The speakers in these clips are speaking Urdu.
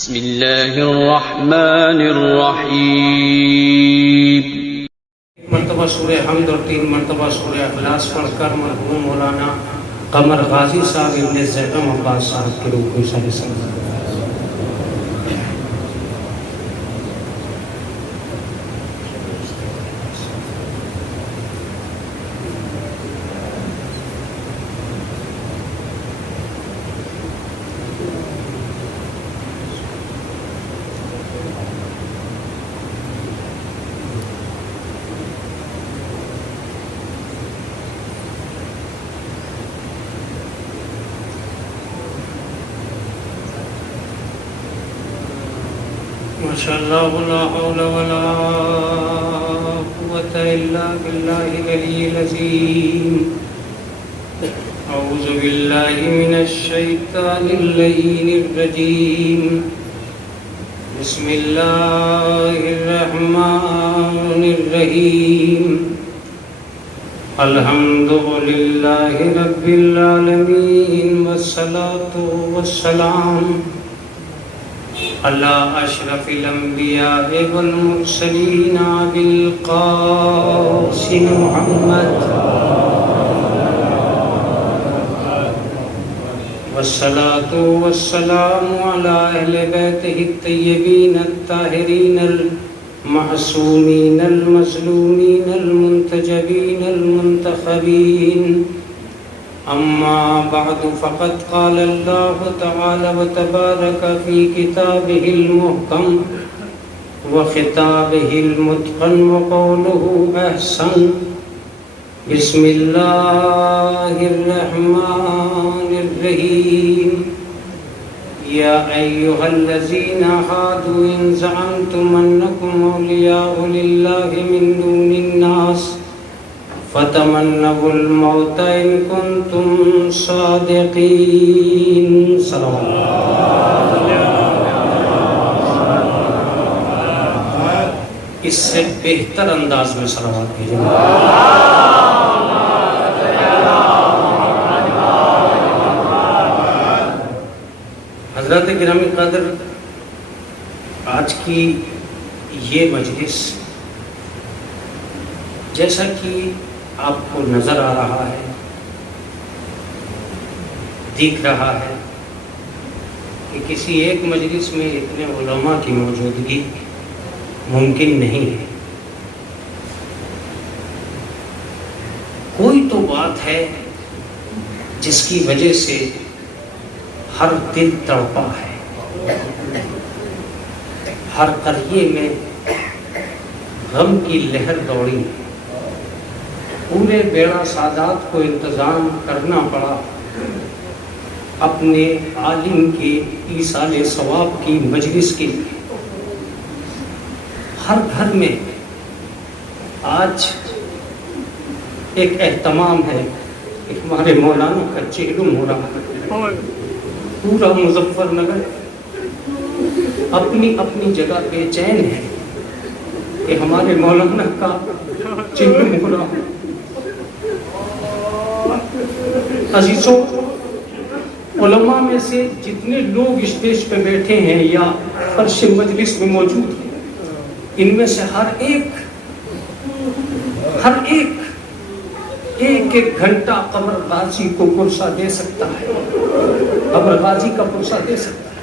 بسم اللہ الرحمن الرحیم۔ مرتبہ سورہ حمد اور 3 مرتبہ سورہ اخلاص پڑھ کر مرحوم مولانا قمر غازی صاحب ابن زیغم عباس صاحب کے روح کو سارے سلام۔ ماشاءاللہ لا حول ولا قوة الا باللہ العلی العظیم۔ اعوذ باللہ من الشیطان اللعین الرجیم۔ بسم اللہ الرحمن الرحیم۔ الحمد للہ رب العالمین والصلاة والسلام علی اشرف الانبیاء والمرسلین بالقاسم محمد والصلاة والسلام علی اہل بیتہ الطیبین الطاہرین المعصومین المظلومین المنتجبین المنتخبین۔ اما بعد فقد قال اللہ تعالی وتبارک فی کتابہ المحکم وخطابہ المتقن وقولہ احسن۔ بسم اللہ الرحمن الرحیم۔ یا ایہا الذین ہادوا ان زعمتم انکم اولیاء للہ من دون الناس فتمنوا الموت ان کنتم صادقین۔ صلی اللہ۔ اس سے بہتر انداز میں صلوات کیجیے۔ حضرات گرامی قدر، آج کی یہ مجلس جیسا کہ آپ کو نظر آ رہا ہے، دیکھ رہا ہے کہ کسی ایک مجلس میں اتنے علماء کی موجودگی ممکن نہیں ہے۔ کوئی تو بات ہے جس کی وجہ سے ہر دل تڑپا ہے، ہر قریے میں غم کی لہر دوڑی، پورے بیڑا سادات کو انتظام کرنا پڑا اپنے عالم کے ایصال ثواب کی مجلس کے لیے۔ ہر گھر میں آج ایک اہتمام ہے کہ ہمارے مولانا کا چہلم ہو رہا ہے۔ پورا مظفر نگر اپنی اپنی جگہ بے چین ہے کہ ہمارے مولانا کا چہلم ہو رہا ہے۔ عزیزوں، علماء میں سے جتنے لوگ اسٹیج پہ بیٹھے ہیں یا فرش مجلس میں موجود ہیں، ان میں سے ہر ایک ایک گھنٹہ قمر غازی کو پرسہ دے سکتا ہے، قمر غازی کا پرسہ دے سکتا ہے۔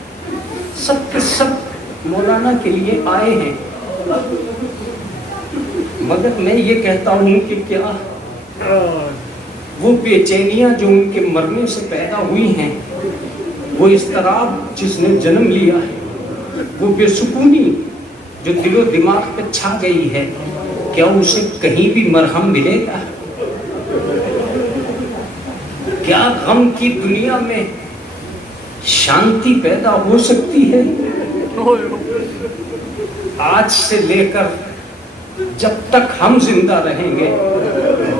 سب کے سب مولانا کے لیے آئے ہیں، مگر میں یہ کہتا ہوں کہ کیا وہ بے چینیاں جو ان کے مرنے سے پیدا ہوئی ہیں، وہ اضطراب جس نے جنم لیا ہے، وہ بے سکونی جو دل و دماغ پہ چھا گئی ہے، کیا اسے کہیں بھی مرہم ملے گا؟ کیا غم کی دنیا میں شانتی پیدا ہو سکتی ہے؟ آج سے لے کر جب تک ہم زندہ رہیں گے،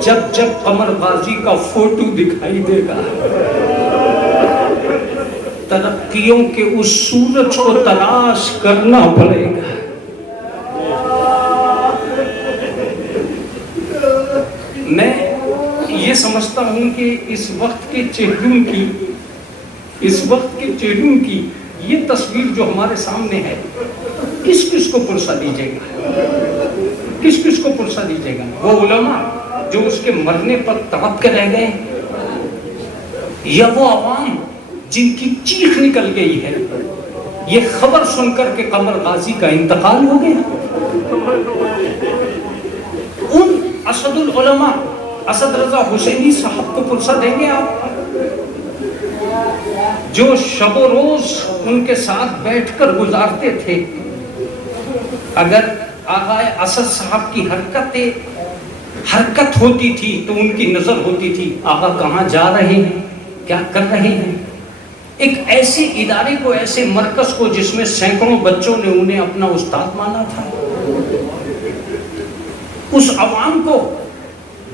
جب جب قمر غازی کا فوٹو دکھائی دے گا، ترقیوں کے اس سورج کو تلاش کرنا پڑے گا۔ میں یہ سمجھتا ہوں کہ اس وقت کے چہلم کی یہ تصویر جو ہمارے سامنے ہے، کس کس کو پرسہ دیجیے گا؟ کس کس کو پرسہ دیجیے گا؟ وہ علماء جو اس کے مرنے پر تڑپ کے رہ گئے، یا وہ عوام جن کی چیخ نکل گئی ہے یہ خبر سن کر کے قمر غازی کا انتقال ہو گیا؟ ان اسد العلماء اسد رضا حسینی صاحب کو پرسہ دیں گے آپ، جو شب و روز ان کے ساتھ بیٹھ کر گزارتے تھے؟ اگر آقا اسد صاحب کی حرکت ہوتی تھی تو ان کی نظر ہوتی تھی آقا کہاں جا رہے ہیں، کیا کر رہے ہیں۔ ایک ایسے ادارے کو، ایسے مرکز کو جس میں سینکڑوں بچوں نے انہیں اپنا استاد مانا تھا، اس عوام کو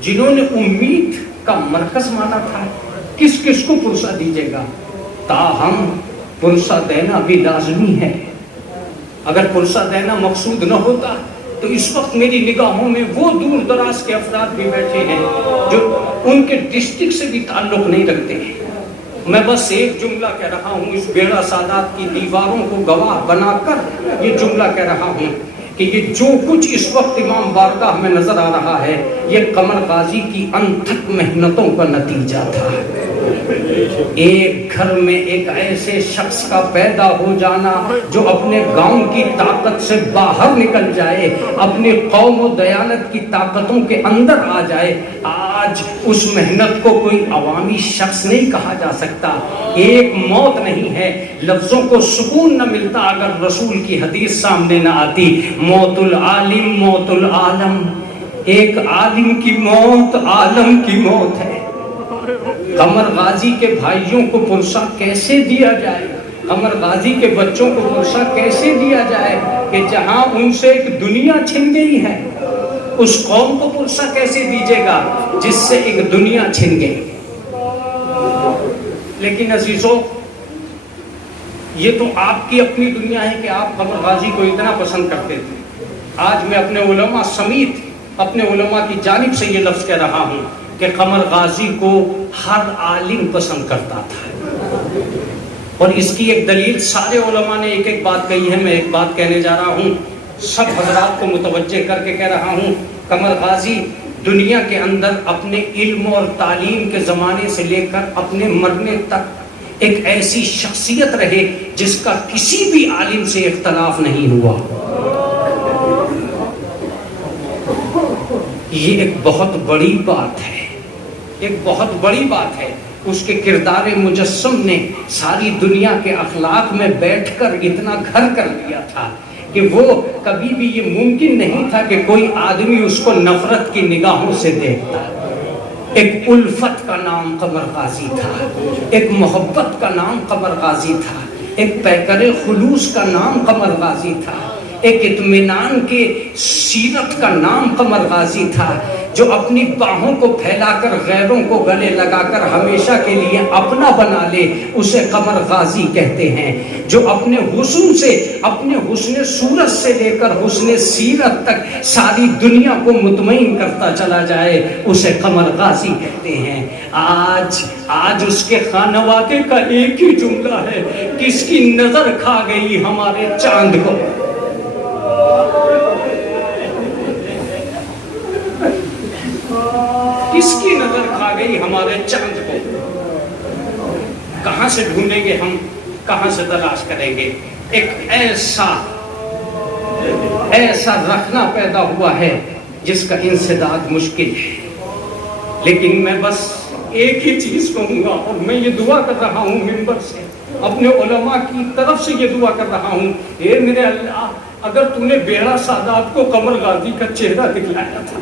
جنہوں نے امید کا مرکز مانا تھا، کس کس کو پرسہ دیجیے گا؟ تاہم پرسہ دینا بھی لازمی ہے۔ اگر پرسہ دینا مقصود نہ ہوتا تو اس وقت میری نگاہوں میں وہ دور دراز کے افراد بھی بیٹھے ہیں جو ان کے ڈسٹرکٹ سے بھی تعلق نہیں رکھتے ہیں۔ میں بس ایک جملہ کہہ رہا ہوں، اس بیڑا سادات کی دیواروں کو گواہ بنا کر یہ جملہ کہہ رہا ہوں کہ یہ جو کچھ اس وقت امام بارگاہ میں نظر آ رہا ہے یہ قمر غازی کی انتھک محنتوں کا نتیجہ تھا۔ ایک گھر میں ایک ایسے شخص کا پیدا ہو جانا جو اپنے گاؤں کی طاقت سے باہر نکل جائے، اپنی قوم و دیانت کی طاقتوں کے اندر آ جائے، آج اس محنت کو کوئی عوامی شخص نہیں کہا جا سکتا۔ ایک موت نہیں ہے، لفظوں کو سکون نہ ملتا اگر رسول کی حدیث سامنے نہ آتی، موت العالم موت العالم۔ ایک عالم کی موت عالم کی موت ہے۔ قمر غازی کے بھائیوں کو پرسہ کیسے دیا جائے، قمر غازی کے بچوں کو پرسہ کیسے دیا جائے کہ جہاں ان سے ایک دنیا چھن گئی ہے؟ اس قوم کو پرسہ کیسے دیجیے گا جس سے ایک دنیا چھن گئی؟ لیکن عزیزوں، یہ تو آپ کی اپنی دنیا ہے کہ آپ قمر غازی کو اتنا پسند کرتے تھے۔ آج میں اپنے علماء سمیت اپنے علماء کی جانب سے یہ لفظ کہہ رہا ہوں کہ قمر غازی کو ہر عالم پسند کرتا تھا، اور اس کی ایک دلیل سارے علماء نے ایک ایک بات کہی ہے۔ میں ایک بات کہنے جا رہا ہوں، سب حضرات کو متوجہ کر کے کہہ رہا ہوں، قمر غازی دنیا کے اندر اپنے علم اور تعلیم کے زمانے سے لے کر اپنے مرنے تک ایک ایسی شخصیت رہے جس کا کسی بھی عالم سے اختلاف نہیں ہوا۔ یہ ایک بہت بڑی بات ہے، ایک بہت بڑی بات ہے۔ اس کے کردار مجسم نے ساری دنیا کے اخلاق میں بیٹھ کر اتنا گھر کر لیا تھا کہ وہ کبھی بھی یہ ممکن نہیں تھا کہ کوئی آدمی اس کو نفرت کی نگاہوں سے دیکھتا۔ ایک الفت کا نام قمر غازی تھا، ایک محبت کا نام قمر غازی تھا، ایک پیکر خلوص کا نام قمر غازی تھا، ایک اطمینان کے سیرت کا نام قمر غازی تھا، جو اپنی باہوں کو پھیلا کر غیروں کو گلے لگا کر ہمیشہ کے لیے اپنا بنا لے، اسے قمر غازی کہتے ہیں۔ جو اپنے حسن سے، اپنے حسن صورت سے لے کر حسن سیرت تک ساری دنیا کو مطمئن کرتا چلا جائے، اسے قمر غازی کہتے ہیں۔ آج اس کے خانوادے کا ایک ہی جملہ ہے، کس کی نظر کھا گئی ہمارے چاند کو۔ کس کی نظر کھا گئی ہمارے چاند کو؟ کہاں سے ڈھونڈیں گے ہم، کہاں سے تلاش کریں گے؟ ایک ایسا رکھنا پیدا ہوا ہے جس کا انسداد مشکل ہے۔ لیکن میں بس ایک ہی چیز کہوں گا، اور میں یہ دعا کر رہا ہوں ممبر سے، اپنے علماء کی طرف سے یہ دعا کر رہا ہوں، اے میرے اللہ، اگر تو نے بیڑا سادات کو قمر غازی کا چہرہ دکھلایا تھا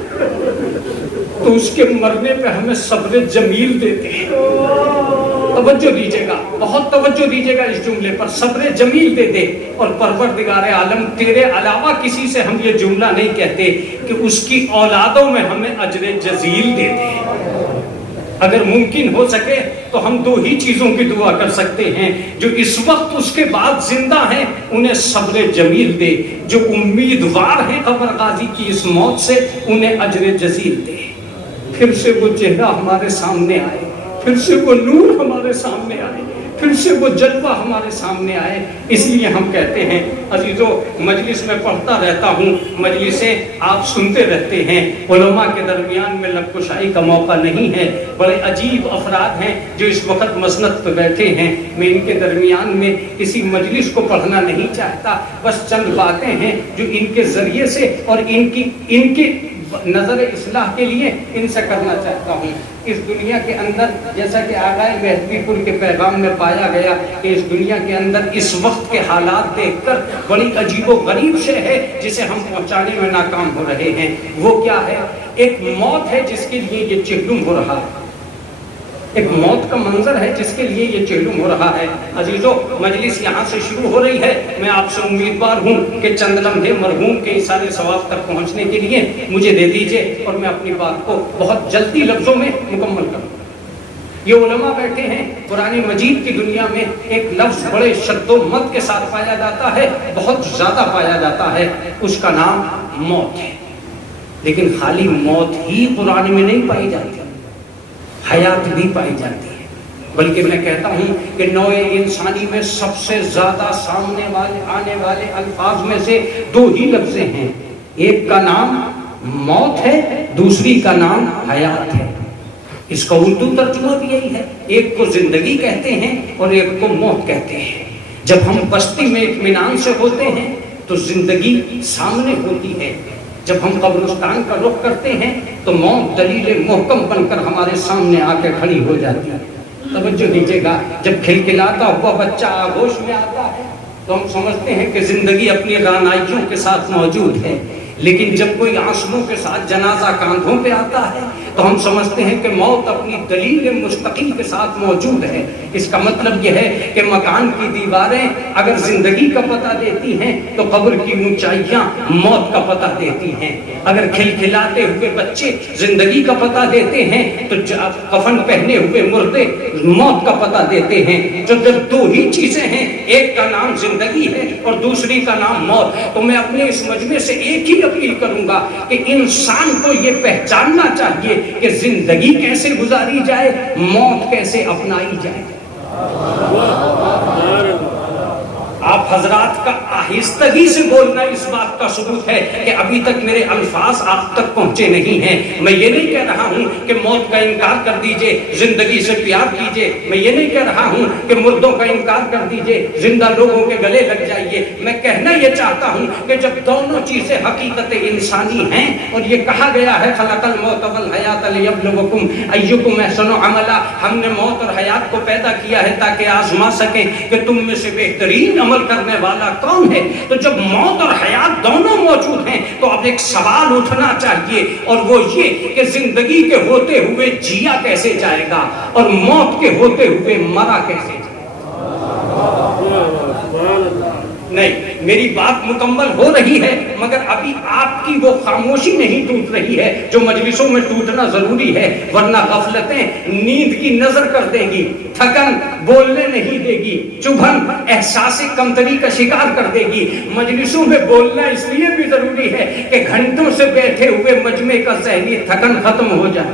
تو اس کے مرنے پہ ہمیں صبر جمیل دیتے ہیں۔ توجہ دیجیے گا، بہت توجہ دیجیے گا اس جملے پر، صبر جمیل دے دے، اور پروردگار عالم تیرے علاوہ کسی سے ہم یہ جملہ نہیں کہتے کہ اس کی اولادوں میں ہمیں اجر جزیل دے دے۔ اگر ممکن ہو سکے تو ہم دو ہی چیزوں کی دعا کر سکتے ہیں، جو اس وقت اس کے بعد زندہ ہیں انہیں صبر جمیل دے، جو امیدوار ہیں قمر غازی کی اس موت سے انہیں اجر جزیل دے، پھر سے وہ چہرہ ہمارے سامنے آئے، پھر سے وہ نور ہمارے سامنے آئے، پھر سے وہ جلوہ ہمارے سامنے آئے. اس لیے ہم کہتے ہیں عزیزو، مجلس میں پڑھتا رہتا ہوں، مجلسیں آپ سنتے رہتے ہیں، علماء کے درمیان میں لب کشائی کا موقع نہیں ہے. بڑے عجیب افراد ہیں جو اس وقت مسند پہ بیٹھے ہیں. میں ان کے درمیان میں کسی مجلس کو پڑھنا نہیں چاہتا، بس چند باتیں ہیں جو ان کے ذریعے سے اور ان کی نظر اصلاح کے لیے ان سے کرنا چاہتا ہوں. اس دنیا کے اندر جیسا کہ آغائے مہدوی پور کے پیغام میں پایا گیا کہ اس دنیا کے اندر اس وقت کے حالات دیکھ کر بڑی عجیب و غریب شے ہے جسے ہم پہنچانے میں ناکام ہو رہے ہیں. وہ کیا ہے؟ ایک موت ہے جس کے لیے یہ چہلم ہو رہا ہے. ایک موت کا منظر ہے جس کے لیے یہ چہلم ہو رہا ہے. عزیزو، مجلس یہاں سے شروع ہو رہی ہے. میں آپ سے امیدوار ہوں کہ چند لمحے مرحوم کے اِیصال ثواب تک پہنچنے کے لیے مجھے دے دیجئے اور میں اپنی بات کو بہت جلدی لفظوں میں مکمل کروں. یہ علماء بیٹھے ہیں. قرآن مجید کی دنیا میں ایک لفظ بڑے شد و مد کے ساتھ پایا جاتا ہے، بہت زیادہ پایا جاتا ہے. اس کا نام موت ہے. لیکن خالی موت ہی قرآن میں نہیں پائی جاتی، حیات بھی پائی جاتی ہے. بلکہ میں کہتا ہوں کہ نوع انسانی میں سب سے زیادہ سامنے آنے والے الفاظ میں سے دو ہی لفظ ہیں. ایک کا نام موت ہے، دوسری کا نام حیات ہے. اس کا اردو ترجمہ بھی یہی ہے. ایک کو زندگی کہتے ہیں اور ایک کو موت کہتے ہیں. جب ہم بستی میں اطمینان سے ہوتے ہیں تو زندگی سامنے ہوتی ہے. جب ہم قبرستان کا رخ کرتے ہیں تو موت دلیل محکم بن کر ہمارے سامنے آ کے کھڑی ہو جاتی ہے. توجہ دیجیے گا، جب کھلکھلاتا ہوا بچہ آغوش میں آتا ہے تو ہم سمجھتے ہیں کہ زندگی اپنی رعنائیوں کے ساتھ موجود ہے. لیکن جب کوئی آنسوؤں کے ساتھ جنازہ کاندھوں پہ آتا ہے تو ہم سمجھتے ہیں کہ موت اپنی دلیل مستقل کے ساتھ موجود ہے. اس کا مطلب یہ ہے کہ مکان کی دیواریں اگر زندگی کا پتہ دیتی ہیں تو قبر کی اونچائیاں موت کا پتہ دیتی ہیں. اگر کھلکھلاتے ہوئے بچے زندگی کا پتہ دیتے ہیں تو کفن پہنے ہوئے مردے موت کا پتہ دیتے ہیں. جب دو ہی چیزیں ہیں، ایک کا نام زندگی ہے اور دوسری کا نام موت، تو میں اپنے اس مجمع سے ایک ہی اپیل کروں گا کہ انسان کو یہ پہچاننا چاہیے کہ زندگی کیسے گزاری جائے، موت کیسے اپنائی جائے. آپ حضرات کا آہستگی سے بولنا اس بات کا ثبوت ہے کہ ابھی تک میرے الفاظ آپ تک پہنچے نہیں ہیں. میں یہ نہیں کہہ رہا ہوں کہ موت کا انکار کر دیجئے، زندگی سے پیار کیجئے. میں یہ نہیں کہہ رہا ہوں کہ مردوں کا انکار کر دیجئے، زندہ لوگوں کے گلے لگ جائیے. میں کہنا یہ چاہتا ہوں کہ جب دونوں چیزیں حقیقت انسانی ہیں اور یہ کہا گیا ہے خلق الموت والحیات لیبلوکم ایکم احسن عملا، ہم نے موت اور حیات کو پیدا کیا ہے تاکہ آزما سکیں کہ تم میں سے بہترین عمل کرنے والا کون ہے. تو جب موت اور حیات دونوں موجود ہیں تو اب ایک سوال اٹھنا چاہیے، اور وہ یہ کہ زندگی کے ہوتے ہوئے جیا کیسے جائے گا اور موت کے ہوتے ہوئے مرا کیسے جائے گا. نہیں، میری بات مکمل ہو رہی ہے مگر ابھی آپ کی وہ خاموشی نہیں ٹوٹ رہی ہے جو مجلسوں میں ٹوٹنا ضروری ہے، ورنہ غفلتیں نیند کی نظر کر دے گی، تھکن بولنے نہیں دے گی، چبھن احساس کمتری کا شکار کر دے گی. مجلسوں میں بولنا اس لیے بھی ضروری ہے کہ گھنٹوں سے بیٹھے ہوئے مجمع کا ذہنی تھکن ختم ہو جائے.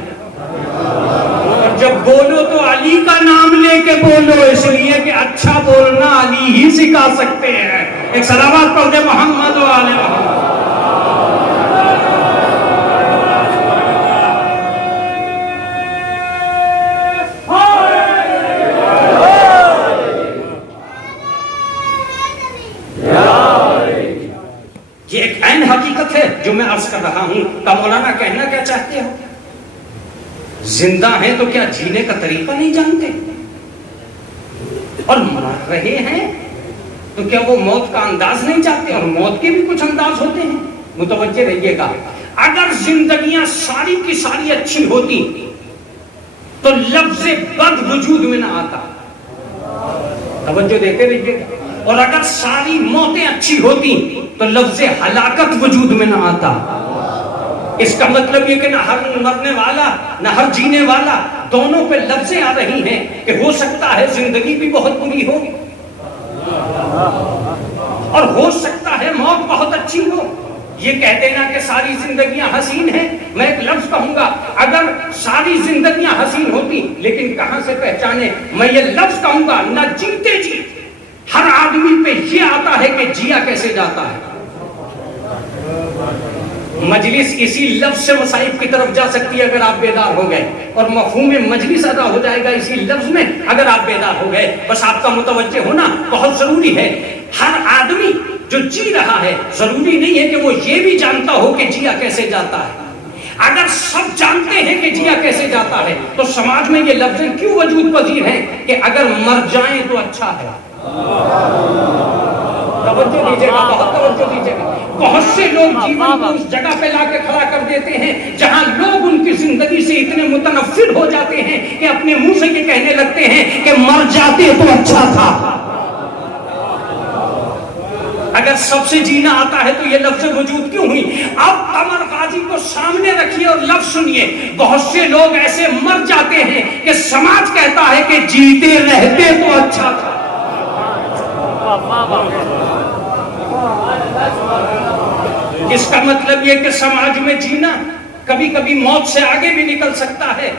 اور جب بولو تو علی کا نام لے کے بولو، اس لیے کہ اچھا بولنا علی ہی سکھا سکتے ہیں. ایک سلامات پڑھ دے محمد و آل محمد. یہ ایک عین حقیقت ہے جو میں عرض کر رہا ہوں. کہ مولانا کہنا کیا چاہتے ہو؟ زندہ ہیں تو کیا جینے کا طریقہ نہیں جانتے؟ اور مر رہے ہیں تو کیا وہ موت کا انداز نہیں چاہتے؟ اور موت کے بھی کچھ انداز ہوتے ہیں. متوجہ رہیے گا، اگر زندگیاں ساری کی ساری اچھی ہوتی تو لفظ بد وجود میں نہ آتا. توجہ دیتے رہیے گا. اور اگر ساری موتیں اچھی ہوتی تو لفظ ہلاکت وجود میں نہ آتا. اس کا مطلب یہ کہ نہ ہر مرنے والا نہ ہر جینے والا، دونوں پہ لفظیں آ رہی ہیں کہ ہو سکتا ہے زندگی بھی بہت بری ہو اور ہو سکتا ہے موت بہت اچھی ہو. یہ کہہ دینا کہ ساری زندگیاں حسین ہیں، میں ایک لفظ کہوں گا، اگر ساری زندگیاں حسین ہوتی، لیکن کہاں سے پہچانے، میں یہ لفظ کہوں گا، نہ جیتے جی ہر آدمی پہ یہ آتا ہے کہ جیا کیسے جاتا ہے۔ مجلس اسی لفظ سے مصائب کی طرف جا سکتی ہے اگر آپ بیدار ہو گئے، اور مفہوم مجلس ادا ہو جائے گا اسی لفظ میں اگر آپ بیدار ہو گئے۔ بس آپ کا متوجہ ہونا بہت ضروری ہے۔ ہر آدمی جو جی رہا ہے ضروری نہیں ہے کہ وہ یہ بھی جانتا ہو کہ جیا کیسے جاتا ہے۔ اگر سب جانتے ہیں کہ جیا کیسے جاتا ہے تو سماج میں یہ لفظ کیوں وجود پذیر ہیں کہ اگر مر جائیں تو اچھا ہے؟ توجہ دیجیے گا، بہت توجہ دیجیے گا۔ بہت سے لوگ جیون کو اس جگہ پہ لا کے کھڑا کر دیتے ہیں جہاں لوگ ان کی زندگی سے اتنے متنفر ہو جاتے ہیں کہ اپنے منہ سے یہ کہنے لگتے ہیں کہ مر جاتے تو اچھا تھا۔ اگر سب سے جینا آتا ہے تو یہ لفظ وجود کیوں ہوئی؟ اب قمر غازی کو سامنے رکھیے اور لفظ سنیے، بہت سے لوگ ایسے مر جاتے ہیں کہ سماج کہتا ہے کہ جیتے رہتے تو اچھا تھا۔ اس کا مطلب یہ کہ سماج میں جینا کبھی کبھی موت سے آگے بھی نکل سکتا ہے،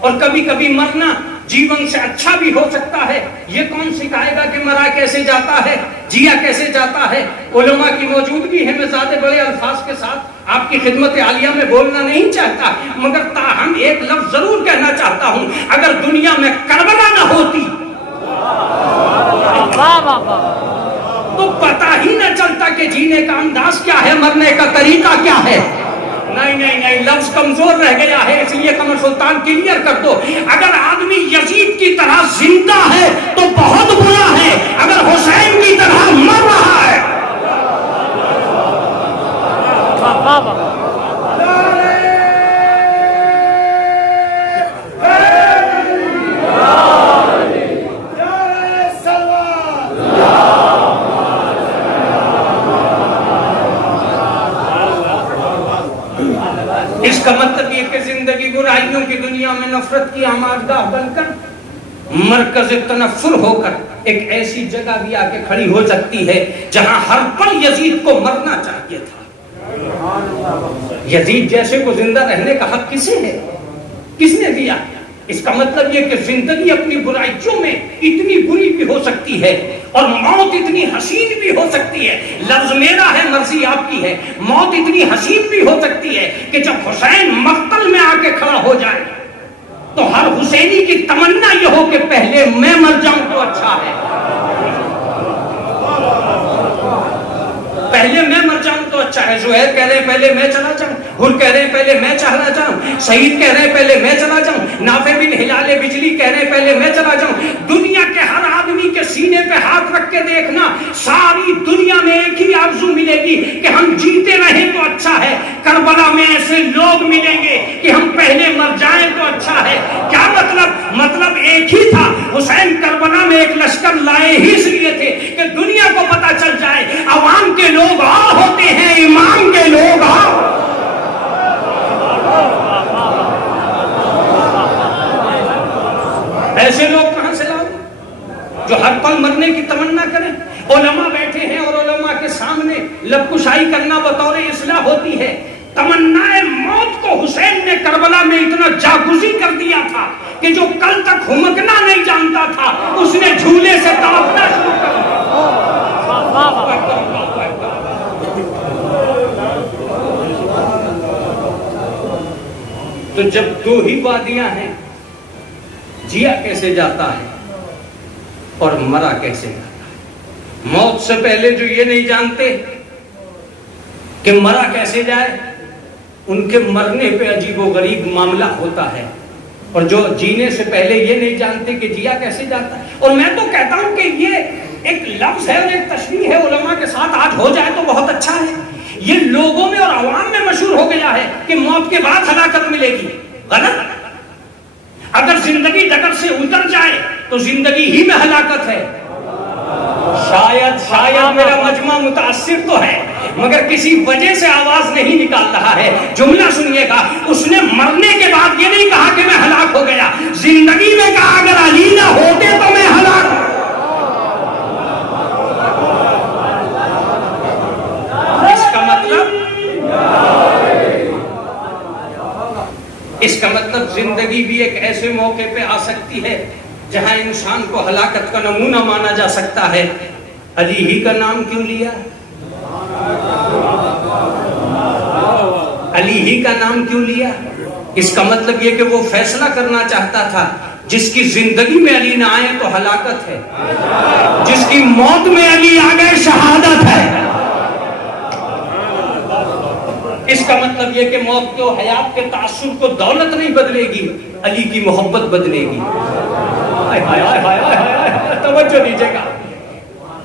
اور کبھی کبھی مرنا جیون سے اچھا بھی ہو سکتا ہے۔ یہ کون سکھائے گا کہ مرا کیسے جاتا ہے، جیا کیسے جاتا ہے؟ علماء کی موجودگی ہے، میں زیادہ بڑے الفاظ کے ساتھ آپ کی خدمت عالیہ میں بولنا نہیں چاہتا، مگر تاہم ایک لفظ ضرور کہنا چاہتا ہوں، اگر دنیا میں کربلا نہ ہوتی تو پتہ ہی نہ چلتا کہ جینے کا انداز کیا ہے، مرنے کا طریقہ کیا ہے۔ نہیں نہیں نہیں، لفظ کمزور رہ گیا ہے، اس لیے قمر سلطان کلیئر کر دو، اگر آدمی یزید کی طرح زندہ ہے تو بہت برا ہے، اگر حسین کی طرح مر رہا ہے۔ اس کا مطلب یہ کہ زندگی برائیوں کی دنیا میں نفرت کی آمادگاہ بن کر مرکز تنفر ہو کر ایک ایسی جگہ بھی آ کے کھڑی ہو سکتی ہے جہاں ہر پل یزید کو مرنا چاہیے تھا۔ یزید جیسے کو زندہ رہنے کا حق کسے ہے؟ کس نے دیا؟ اس کا مطلب یہ کہ زندگی اپنی برائیوں میں اتنی بری بھی ہو سکتی ہے اور موت اتنی حسین بھی ہو سکتی ہے۔ لفظ میرا ہے، مرضی آپ کی ہے۔ موت اتنی حسین بھی ہو سکتی ہے کہ جب حسین مقتل میں آ کے کھڑا ہو جائے تو ہر حسینی کی تمنا یہ ہو کہ پہلے میں مر جاؤں تو اچھا ہے، پہلے میں مر جاؤں تو اچھا ہے۔ زہیر کہہ رہے ہیں پہلے میں چلا جاؤں، حر کہہ رہے ہیں پہلے میں چلا جاؤں، سعید کہہ رہے ہیں پہلے میں چلا جاؤں، نافع بن ہلال بجلی کہہ رہے ہیں پہلے میں چلا جاؤں۔ دنیا کے ہر آدمی کے سینے پہ ہاتھ رکھ کے دیکھنا، ساری دنیا میں ایک ہی آرزو ملے گی کہ ہم جیتے رہیں تو اچھا ہے۔ کربلا میں ایسے لوگ ملیں گے کہ ہم پہلے مر جائیں تو اچھا ہے۔ کیا مطلب ایک ہی تھا۔ حسین کربلا میں ایک لشکر لائے ہی اس لیے تھے کہ دنیا کو پتا چل جائے عوام کے لوگ اور ہوتے ہیں، امام کے لوگ اور۔ ایسے لوگ کہاں سے لاؤ جو ہر پل مرنے کی تمنا کریں؟ علماء بیٹھے ہیں اور علماء کے سامنے لب کشائی کرنا بطور اصلاح ہوتی ہے۔ تمنا موت کو حسین نے کربلا میں اتنا جاگزی کر دیا تھا کہ جو کل تک ہمکنا نہیں جانتا تھا اس نے جھولے سے تڑپنا شروع کر دیا۔ تو جب دو ہی وادیاں ہیں، جیا کیسے جاتا ہے اور مرا کیسے جاتا ہے؟ موت سے پہلے جو یہ نہیں جانتے کہ مرا کیسے جائے، ان کے مرنے پہ عجیب و غریب معاملہ ہوتا ہے، اور جو جینے سے پہلے یہ نہیں جانتے کہ جیا کیسے جاتا ہے۔ اور میں تو کہتا ہوں کہ یہ ایک لفظ ہے اور ایک تشریح ہے، علماء کے ساتھ آج ہو جائے تو بہت اچھا ہے۔ یہ لوگوں میں اور عوام میں مشہور ہو گیا ہے کہ موت کے بعد ہلاکت ملے گی۔ غلط۔ اگر زندگی ڈگر سے اتر جائے تو زندگی ہی میں ہلاکت ہے۔ شاید میرا مجمع متاثر تو ہے مگر کسی وجہ سے آواز نہیں نکال رہا ہے۔ جملہ سنیے گا، اس نے مرنے کے بعد یہ نہیں کہا کہ میں ہلاک ہو گیا، زندگی میں کہا اگر علی نہ ہوتے تو میں ہلاک۔ اس کا مطلب اس کا مطلب زندگی بھی ایک ایسے موقع پہ آ سکتی ہے جہاں انسان کو ہلاکت کا نمونہ مانا جا سکتا ہے. علی ہی کا نام کیوں لیا؟ علی ہی کا نام کیوں لیا؟ اس کا مطلب یہ کہ وہ فیصلہ کرنا چاہتا تھا جس کی زندگی میں علی نہ آئے تو ہلاکت ہے، جس کی موت میں علی آ گئے شہادت ہے. اس کا مطلب یہ کہ موت کو حیات کے تعصب کو دولت نہیں بدلے گی، علی کی محبت بدلے گی. توجہ دیجیے گا.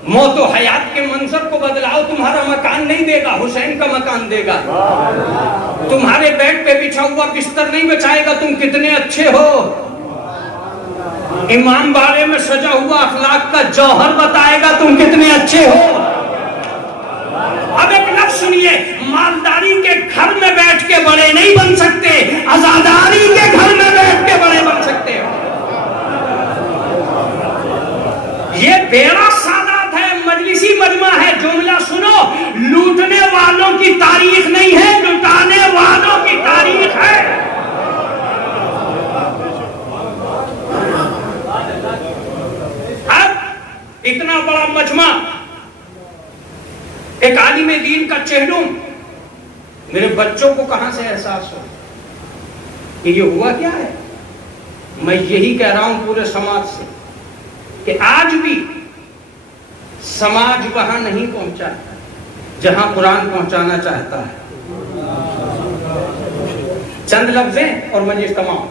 موت و حیات کے منظر کو بدلاؤ تمہارا مکان نہیں دے گا، حسین کا مکان دے گا. تمہارے بیڈ پہ بچھا ہوا بستر نہیں بچائے گا تم کتنے اچھے ہو. امام باڑے میں سجا ہوا اخلاق کا جوہر بتائے گا تم کتنے اچھے ہو. اب ایک لفظ سنیے، مالداری کے گھر میں بیٹھ کے بڑے نہیں بن سکتے، عزاداری کے گھر میں بیٹھ کے بڑے بن سکتے ہو. یہ بیڑا سادات ہے، مجلسی مجمع ہے. جملہ سنو، لوٹنے والوں کی تاریخ نہیں ہے، لٹانے والوں کی تاریخ ہے. اب اتنا بڑا مجمع، ایک عالم دین کا چہلم، میرے بچوں کو کہاں سے احساس ہو کہ یہ ہوا کیا ہے؟ میں یہی کہہ رہا ہوں پورے سماج سے کہ آج بھی سماج وہاں نہیں پہنچا جہاں قرآن پہنچانا چاہتا ہے. چند لفظیں اور مجلس تمام.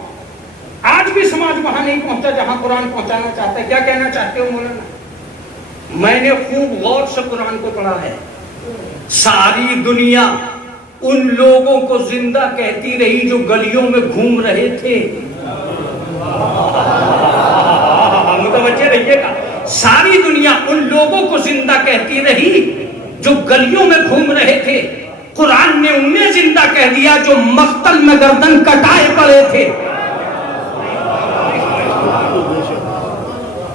آج بھی سماج وہاں نہیں پہنچا جہاں قرآن پہنچانا چاہتا ہے. کیا کہنا چاہتے ہو مولانا؟ میں نے خوب غور سے قرآن کو پڑھا ہے. ساری دنیا ان لوگوں کو زندہ کہتی رہی جو گلیوں میں گھوم رہے تھے. متوجہ رہیے گا. ساری دنیا ان لوگوں کو زندہ کہتی رہی جو گلیوں میں گھوم رہے تھے. قرآن نے انہیں زندہ کہہ دیا جو مقتل میں گردن کٹائے پڑے تھے.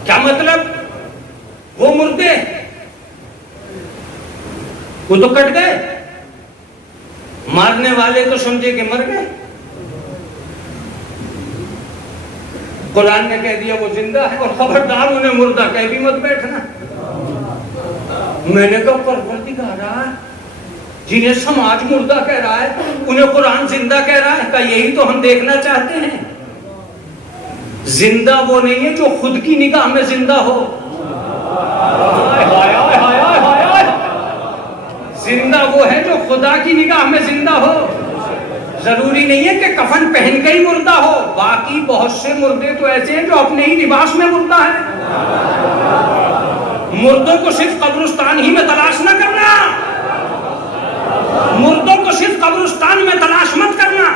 کیا مطلب؟ وہ مردے وہ تو کٹ گئے، مارنے والے تو سمجھے کہ مر گئے. قرآن نے کہہ دیا وہ زندہ ہے، اور خبردار انہیں مردہ کہہ بھی مت بیٹھنا. میں نے کہا پروردگارا، جنہیں سماج مردہ کہہ رہا ہے انہیں قرآن زندہ کہہ رہا ہے. کہ یہی تو ہم دیکھنا چاہتے ہیں. زندہ وہ نہیں ہے جو خود کی نگاہ میں زندہ ہو. زندہ وہ ہے جو خدا کی نگاہ میں زندہ ہو. ضروری نہیں ہے کہ کفن پہن کے ہی مردہ ہو. باقی بہت سے مردے تو ایسے ہیں جو اپنے ہی لباس میں مردہ ہیں. مردوں کو صرف قبرستان ہی میں تلاش نہ کرنا. مردوں کو صرف قبرستان میں تلاش مت کرنا.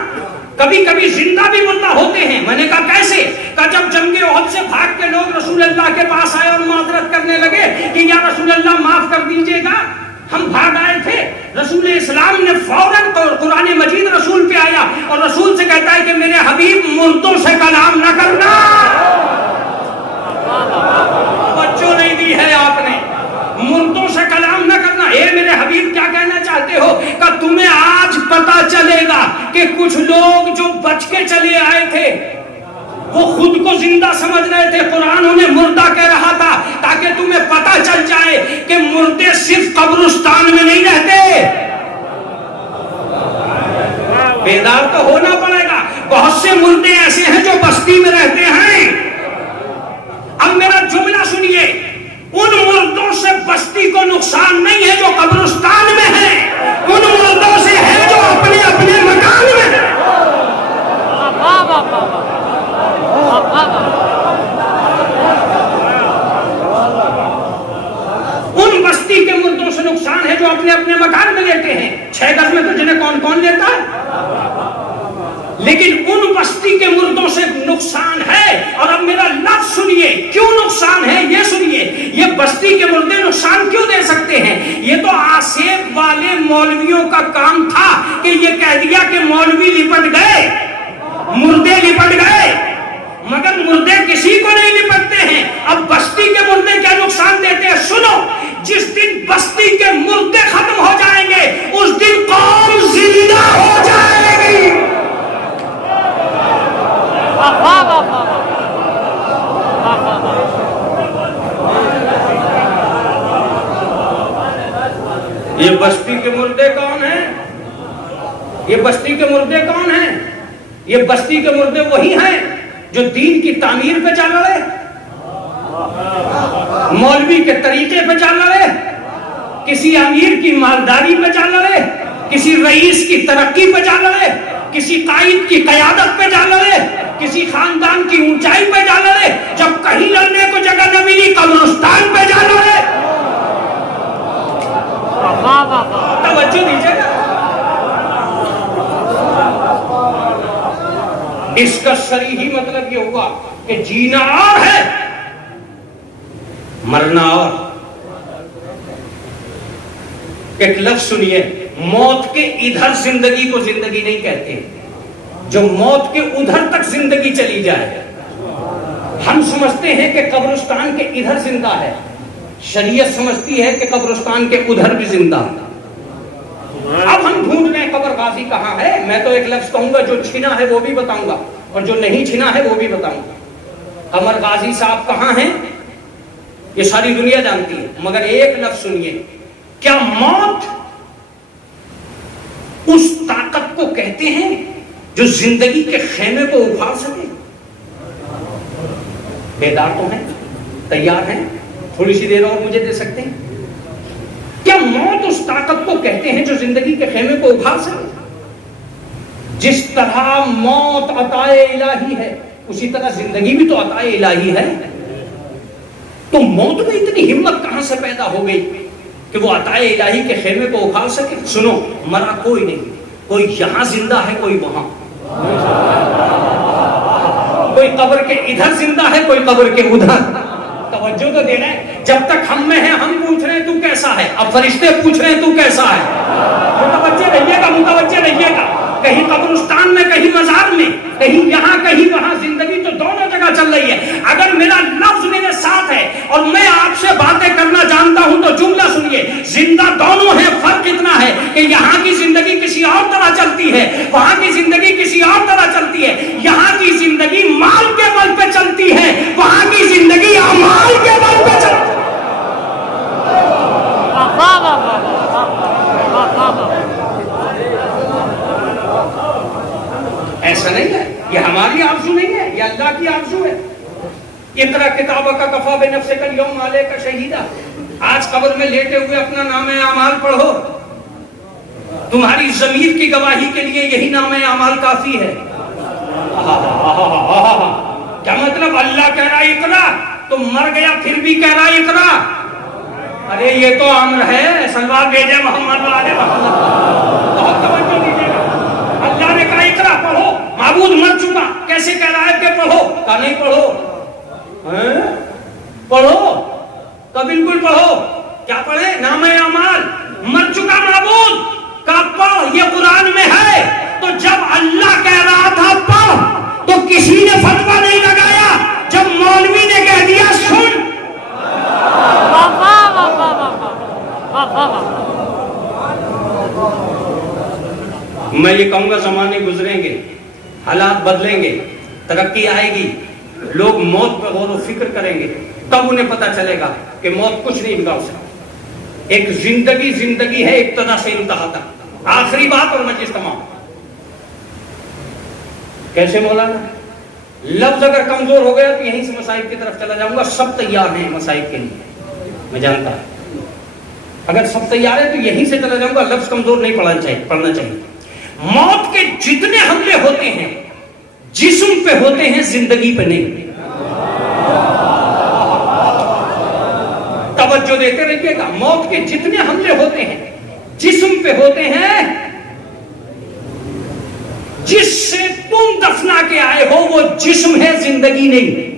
کبھی کبھی زندہ بھی مردہ ہوتے ہیں. میں نے کہا کیسے؟ کہ جب جنگ احد سے بھاگ کے لوگ رسول اللہ کے پاس آئے اور معذرت کرنے لگے کہ یا رسول اللہ معاف کر دیجئے گا، ہم بھاگ آئے تھے. رسول اسلام نے فوراً قرآن مجید رسول پہ آیا اور رسول سے کہتا ہے کہ میرے حبیب مردوں سے کلام نہ کرنا. بچوں نہیں دی ہے آپ نے. مردوں سے کلام نہ کرنا. اے میرے حبیب کیا کہنا چاہتے ہو؟ کہ تمہیں آج پتا چلے گا کہ کچھ لوگ جو بچ کے چلے آئے تھے وہ خود کو زندہ سمجھ رہے تھے، قرآن انہیں مردہ کہہ رہا تھا تاکہ تمہیں پتا چل جائے کہ مردے صرف قبرستان میں نہیں رہتے. بیدار تو ہونا پڑے گا. بہت سے مردے ایسے ہیں جو بستی میں رہتے ہیں. اب میرا جملہ سنیے، ان مردوں سے بستی کو نقصان نہیں ہے جو قبرستان میں ہیں، ان مردوں سے ہے جو اپنے اپنے مکان میں ہیں. ان بستی کے مردوں سے نقصان ہے جو اپنے اپنے مکان میں لیتے ہیں. 6 گز میں تو جنہیں کون کون لیتا ہے. لیکن ان بستی کے مردوں سے نقصان ہے. اور اب میرا لفظ سنیے، کیوں نقصان ہے یہ سنیے. یہ بستی کے مردے نقصان کیوں دے سکتے ہیں؟ یہ تو آسیب والے مولویوں کا کام تھا کہ یہ کہہ دیا کہ مولوی لپٹ گئے، مردے لپٹ گئے. مگر مردے کسی کو نہیں لپٹتے ہیں. اب بستی کے مردے کیا نقصان دیتے ہیں؟ سنو، جس دن بستی کے مردے ختم ہو جائیں گے اس دن قوم زندہ ہو جائے گی. یہ بستی کے مردے کون ہیں؟ یہ بستی کے مردے کون ہیں؟ یہ بستی کے مردے وہی ہیں جو دین کی تعمیر پہ چل رہے، مولوی کے طریقے پہ چل رہے، کسی امیر کی مالداری پہ چل رہے، کسی رئیس کی ترقی پہ چل رہے، کسی قائد کی قیادت پہ چل رہے، کسی خاندان کی اونچائی پہ چل رہے۔ جب کہیں لڑنے کو جگہ نہ ملی قبرستان پہ چل رہے۔ توجہ دیجیے گا، اس کا صریحی مطلب یہ ہوا کہ جینا اور ہے، مرنا اور۔ ایک لفظ سنیے، موت کے ادھر زندگی کو زندگی نہیں کہتے، جو موت کے ادھر تک زندگی چلی جائے۔ ہم سمجھتے ہیں کہ قبرستان کے ادھر زندہ ہے، شریعت سمجھتی ہے کہ قبرستان کے ادھر بھی زندہ ہے۔ اب ہم ڈھونڈ رہے ہیں قبر غازی کہاں ہے۔ میں تو ایک لفظ کہوں گا، جو چھنا ہے وہ بھی بتاؤں گا اور جو نہیں چھنا ہے وہ بھی بتاؤں گا۔ قمر غازی صاحب کہاں ہیں یہ ساری دنیا جانتی ہے، مگر ایک لفظ سنیے، کیا موت اس طاقت کو کہتے ہیں جو زندگی کے خیمے کو اکھاڑ سکے؟ بیدار تو ہیں، تیار ہیں، تھوڑی سی دیر اور مجھے دے سکتے ہیں؟ کیا موت اس طاقت کو کہتے ہیں جو زندگی کے خیمے کو اکھاڑ سکے؟ جس طرح موت عطائے الہی ہے، اسی طرح زندگی بھی تو عطائے الہی ہے۔ تو موت میں اتنی ہمت کہاں سے پیدا ہو گئی کہ وہ عطائے الہی کے خیمے کو اکھاڑ سکے؟ سنو، مرا کوئی نہیں، کوئی یہاں زندہ ہے، کوئی وہاں، کوئی قبر کے ادھر زندہ ہے، کوئی قبر کے ادھر۔ توجہ تو دینا ہے، جب تک ہم میں ہیں ہم پوچھ رہے ہیں تو کیسا ہے، اب فرشتے پوچھ رہے ہیں تو کیسا ہے۔ متوجہ رہیے گا، متوجہ رہیے گا، کہیں قبرستان میں، کہیں مزار میں، کہیں یہاں کہیں وہاں، زندگی تو دونوں جگہ چل رہی ہے۔ اگر میرا لفظ میرے ساتھ ہے اور میں آپ سے باتیں کرنا جانتا ہوں تو جملہ سنیے، زندہ دونوں ہیں، فرق اتنا ہے کہ یہاں کی زندگی کسی اور طرح چلتی ہے، وہاں کی زندگی کسی اور طرح چلتی ہے۔ یہاں کی زندگی مال کے بل پہ چلتی ہے، وہاں کی زندگی اعمال کے بل پہ چلتی ہے۔ ایسا نہیں ہے، یہ ہماری آرزو نہیں ہے، یہ اللہ کی آرزو ہے۔ اقرا کتابک کفی بنفسک اليوم علیک شہیدا۔ آج قبر میں لیٹے ہوئے اپنا نامہ اعمال پڑھو، تمہاری ضمیر کی گواہی کے لیے یہی نامہ اعمال کافی ہے۔ کیا مطلب؟ اللہ کہہ رہا ہے اقرا، تو مر گیا پھر بھی کہہ رہا ہے اقرا۔ ارے یہ تو امر ہے، سلوات بھیجے محمد والے محمد۔ بہت توجہ دیجیے گا، اللہ نے کہا اقرا، پڑھو، معبود مر چکا، کیسے کہہ رہا ہے کہ پڑھو؟ کہا نہیں پڑھو، پڑھو تو بالکل پڑھو۔ کیا پڑھے؟ نامہ اعمال، مر چکا معبود کا پڑھ، یہ قرآن میں ہے۔ تو جب اللہ کہہ رہا تھا پڑھ تو کسی نے فتویٰ نہیں لگایا، جب مولوی نے کہہ دیا سن۔ میں یہ کہوں گا زمانے گزریں گے، حالات بدلیں گے، ترقی آئے گی، لوگ موت پر غور و فکر کریں گے، تب انہیں پتا چلے گا کہ موت کچھ نہیں بگاڑ سکتا۔ ایک زندگی زندگی ہے، ابتدا سے انتہا تک۔ آخری بات اور مجلس تمام۔ کیسے مولانا؟ لفظ اگر کمزور ہو گیا تو یہیں سے مسائل کی طرف چلا جاؤں گا۔ سب تیار ہیں مسائل کے لیے، میں جانتا ہوں، اگر سب تیار ہے تو یہیں سے چلا جاؤں گا، لفظ کمزور نہیں پڑھنا چاہیے۔ موت کے جتنے حملے ہوتے ہیں جسم پہ ہوتے ہیں، زندگی پہ نہیں۔ توجہ دیتے رہیے گا، موت کے جتنے حملے ہوتے ہیں جسم پہ ہوتے ہیں، جس سے تم دفنا کے آئے ہو وہ جسم ہے، زندگی نہیں۔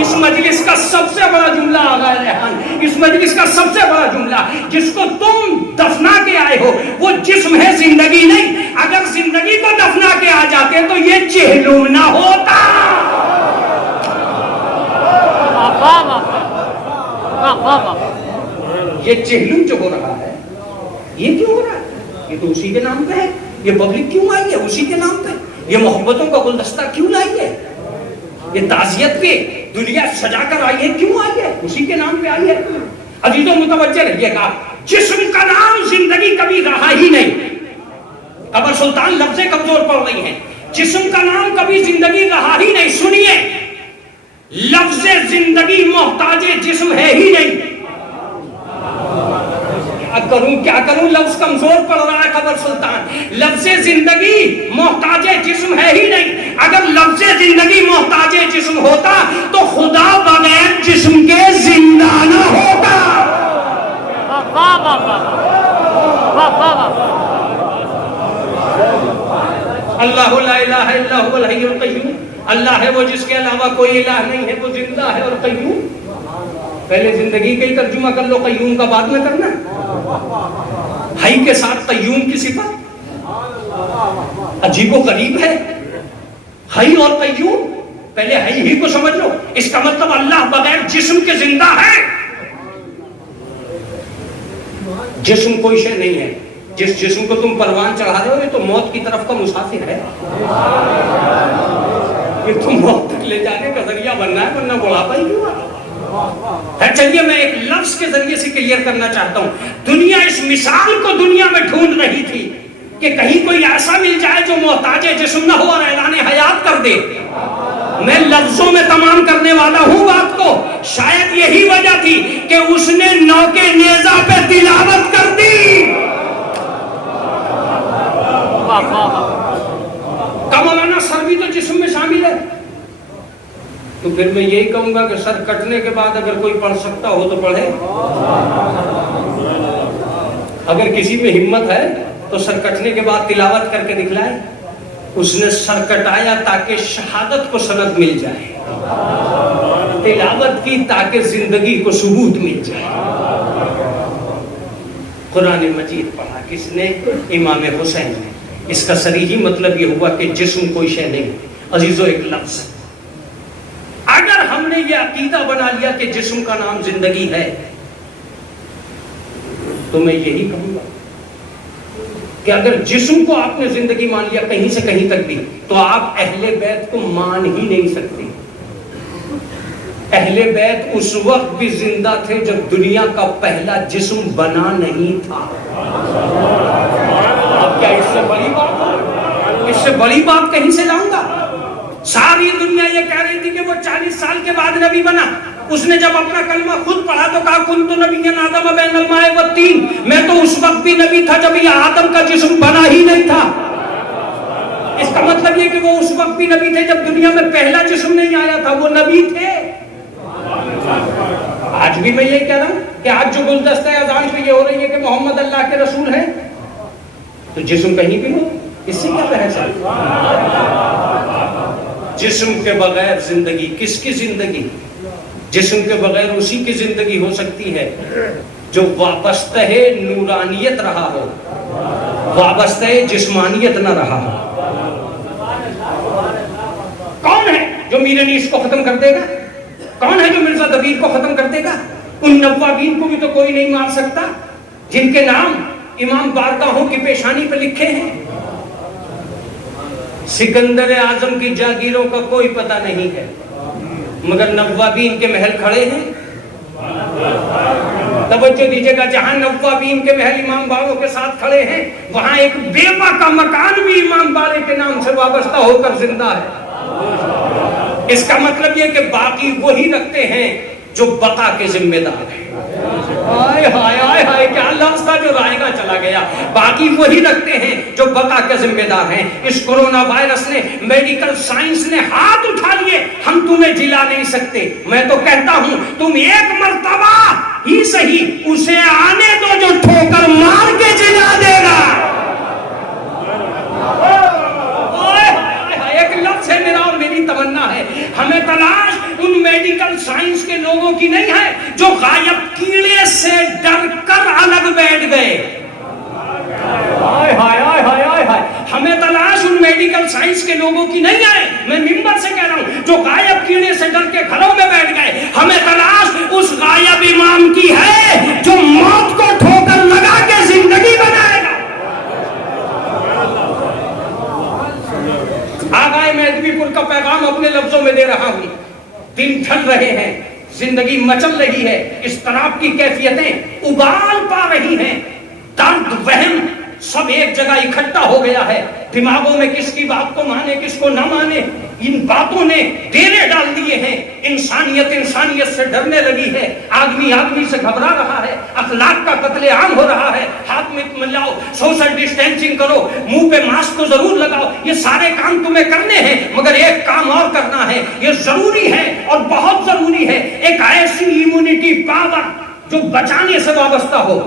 اس مجلس کا سب سے بڑا جملہ آغا ریحان، اس مجلس کا سب سے بڑا جملہ، جس کو تم دفنا کے آئے ہو وہ جسم ہے، زندگی نہیں۔ اگر زندگی کو دفنا کے آ جاتے تو یہ چہلم نہ ہوتا۔ یہ چہلم جو ہو رہا ہے، یہ کیوں ہو رہا ہے؟ یہ تو اسی کے نام پہ ہے۔ یہ پبلک کیوں آئی ہے؟ اسی کے نام پہ۔ یہ محبتوں کا گلدستہ کیوں لائی ہے؟ یہ تعزیت کے دنیا سجا کر آئی ہے، کیوں آئی ہے؟ اسی کے نام پہ آئی ہے۔ عزیزوں متوجہ رہیے گا، جسم کا نام زندگی کبھی رہا ہی نہیں. قمر سلطان لفظیں کمزور پڑ رہی ہیں. جسم کا نام کبھی زندگی رہا ہی نہیں. سنیے، لفظ زندگی محتاج جسم ہے ہی نہیں. کیا کروں لفظ کمزور پڑ رہا ہے قمر سلطان. لفظ زندگی محتاج جسم ہے ہی نہیں. اگر لفظ زندگی محتاج جسم ہوتا تو خدا بغیر جسم کے زندہ نہ ہوتا. اللہ لا الہ الا هو الحی القیوم. اللہ ہے وہ جس کے علاوہ کوئی الہ نہیں ہے، وہ زندہ ہے اور قیوم. پہلے زندگی کا ہی ترجمہ کر لو، قیوم کا بعد میں کرنا. حی کے ساتھ قیوم کی صفت عجیب و غریب ہے. حی اور قیوم، پہلے حی ہی کو سمجھ لو. اس کا مطلب اللہ بغیر جسم کے زندہ ہے. جسم کوئی شے نہیں ہے. جس جسم کو تم پروان چڑھا رہے ہو یہ تو موت کی طرف کا مسافر ہے. یہ تو موت تک لے جانے کا ذریعہ بننا ہے، ورنہ بڑھاپا ہی کیوں آتا. چلیے میں ایک لفظ کے ذریعے سے کلیئر کرنا چاہتا ہوں. دنیا اس مثال کو دنیا میں ڈھونڈ رہی تھی کہ کہیں کوئی ایسا مل جائے جو محتاج جسم نہ ہو اور اعلان حیات کر دے. میں لفظوں میں تمام کرنے والا ہوں بات کو. شاید یہی وجہ تھی کہ اس نے نوکے نیزہ پہ تلاوت کر دی. مولانا سر بھی تو جسم میں شامل ہے. تو پھر میں یہی کہوں گا کہ سر کٹنے کے بعد اگر کوئی پڑھ سکتا ہو تو پڑھے. اگر کسی میں ہمت ہے تو سر کٹنے کے بعد تلاوت کر کے دکھلائے. اس نے سر کٹایا تاکہ شہادت کو سند مل جائے، تلاوت کی تاکہ زندگی کو ثبوت مل جائے. قرآن مجید پڑھا کس نے؟ امام حسین نے. اس کا صریحی مطلب یہ ہوا کہ جسم کوئی شے نہیں. عزیزو ایک لفظ، اگر ہم نے یہ عقیدہ بنا لیا کہ جسم کا نام زندگی ہے تو میں یہی کہوں گا کہ اگر جسم کو آپ نے زندگی مان لیا کہیں سے کہیں تک بھی، تو آپ اہل بیت کو مان ہی نہیں سکتے. اہل بیت اس وقت بھی زندہ تھے جب دنیا کا پہلا جسم بنا نہیں تھا. اب کیا اس سے بڑی بات کہیں سے لاؤں گا؟ ساری دنیا یہ کہہ رہی تھی کہ وہ 40 سال کے بعد نبی بنا. اس نے جب اپنا کلمہ خود پڑھا تو کہا کنت نبیا آدم بین الماء والطین. میں تو اس وقت بھی نبی تھا جب یہ آدم کا جسم بنا ہی نہیں تھا. اس کا مطلب یہ کہ وہ اس وقت بھی نبی تھے جب دنیا میں پہلا جسم نہیں آیا تھا. وہ نبی تھے. آج بھی میں یہ کہہ رہا ہوں کہ آج جو گلدستہ اذان پہ یہ ہو رہی ہے کہ محمد اللہ کے رسول ہیں، تو جسم کہیں بھی ہو، اس سے کیا بحث ہے؟ جسم کے بغیر زندگی کس کی زندگی؟ جسم کے بغیر اسی کی زندگی ہو سکتی ہے جو وابستہ نورانیت رہا ہو، وابستہ جسمانیت نہ رہا ہو. کون ہے جو میر انیس کو ختم کر دے گا؟ کون ہے جو مرزا دبیر کو ختم کر دے گا؟ ان نوابین کو بھی تو کوئی نہیں مار سکتا جن کے نام امام بارگاہوں کی پیشانی پہ لکھے ہیں. سکندر اعظم کی جاگیروں کا کوئی پتہ نہیں ہے مگر نوابین کے محل کھڑے ہیں. توجہ دیجیے گا، جہاں نوابین کے محل امام باڑوں کے ساتھ کھڑے ہیں وہاں ایک بیوہ کا مکان بھی امام باڑے کے نام سے وابستہ ہو کر زندہ ہے. اس کا مطلب یہ کہ باقی وہی رکھتے ہیں جو بقا کے ذمہ دار ہیں. ہائے ہائے ہائے ہائے کیا لفظ تھا جو رائے گا چلا گیا. باقی وہی رکھتے ہیں جو بقا کے ذمہ دار ہیں. اس کورونا وائرس نے، میڈیکل سائنس نے ہاتھ اٹھا لیے، ہم تمہیں جلا نہیں سکتے. میں تو کہتا ہوں تم ایک مرتبہ ہی صحیح اسے آنے دو جو ٹھوکر مار کے جلا دے گا. ایک لفظ ہے میرا اور میری تمنا ہے، ہمیں تلاش ان میڈیکل سائنس کے لوگوں کی نہیں ہے جو غائب کیڑے سے ڈر کر الگ بیٹھ گئے. ہمیں تلاش ان میڈیکل سائنس کے لوگوں کی نہیں ہے، میں منبر سے کہہ رہا ہوں، جو غائب کیڑے سے ڈر کے گھروں میں بیٹھ گئے. ہمیں تلاش اس غائب امام کی ہے جو موت کو ٹھوکر لگا کے زندگی بنائے گا. آغائے مہدوی پور کا پیغام اپنے لفظوں میں دے رہا ہوں. دن ڈھل رہے ہیں، زندگی مچل رہی ہے، اضطراب کی کیفیتیں ابال پا رہی ہیں، درد وہم سب ایک جگہ اکٹھا ہو گیا ہے، دماغوں میں کس کی بات کو مانے کس کو نہ مانے، ان باتوں نے ڈیرے ڈال دیے ہیں، انسانیت سے ڈرنے لگی ہے، آدمی سے گھبرا رہا ہے، اخلاق کا قتل عام ہو رہا ہے، ہاتھ میں ملاؤ، سوشل ڈسٹینسنگ کرو، منہ پہ ماسک کو ضرور لگاؤ، یہ سارے کام تمہیں کرنے ہیں، مگر ایک کام اور کرنا ہے، یہ ضروری ہے اور بہت ضروری ہے، ایک ایسی امیونٹی پاور جو بچانے سے وابستہ ہو۔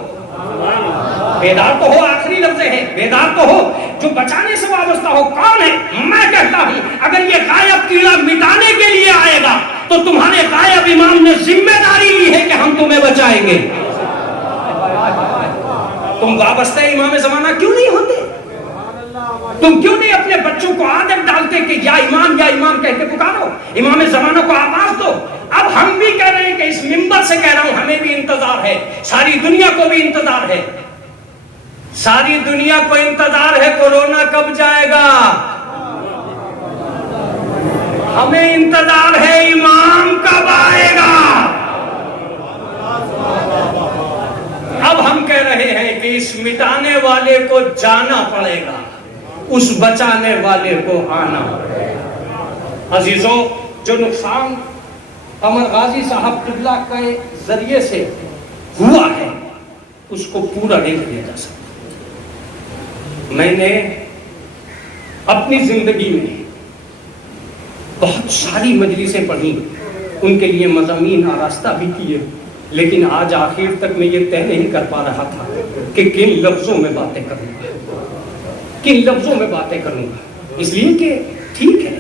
بیدار تو ہو، آخری لفظ ہے، بیدار تو ہو، جو بچانے سے وابستہ ہو۔ کون ہے؟ میں کہتا ہوں اگر یہ غائب کیڑا مٹانے کے لیے آئے گا تو تمہارے غائب امام نے ذمہ داری لی ہے کہ ہم تمہیں بچائیں گے۔ تم وابستہ امام زمانہ کیوں نہیں ہوتے؟ تم کیوں نہیں اپنے بچوں کو عادت ڈالتے کہ یا امام کہہ کے پکارو، امام زمانہ کو آواز دو؟ اب ہم بھی کہہ رہے ہیں کہ اس منبر سے کہہ رہا ہوں، ہمیں بھی انتظار ہے، ساری دنیا کو بھی انتظار ہے، ساری دنیا کو انتظار ہے کورونا کب جائے گا، ہمیں انتظار ہے امام کب آئے گا۔ اب ہم کہہ رہے ہیں کہ اس مٹانے والے کو جانا پڑے گا، اس بچانے والے کو آنا پڑے گا۔ عزیزوں، جو نقصان قمر غازی صاحب قبلہ کے ذریعے سے ہوا ہے اس کو پورا نہیں کیا جا سکتا۔ میں نے اپنی زندگی میں بہت ساری مجلسیں پڑھی، ان کے لیے مضامین آراستہ بھی کیے، لیکن آج آخر تک میں یہ طے نہیں کر پا رہا تھا کہ کن لفظوں میں باتیں کروں گا، کن لفظوں میں باتیں کروں گا، اس لیے کہ ٹھیک ہے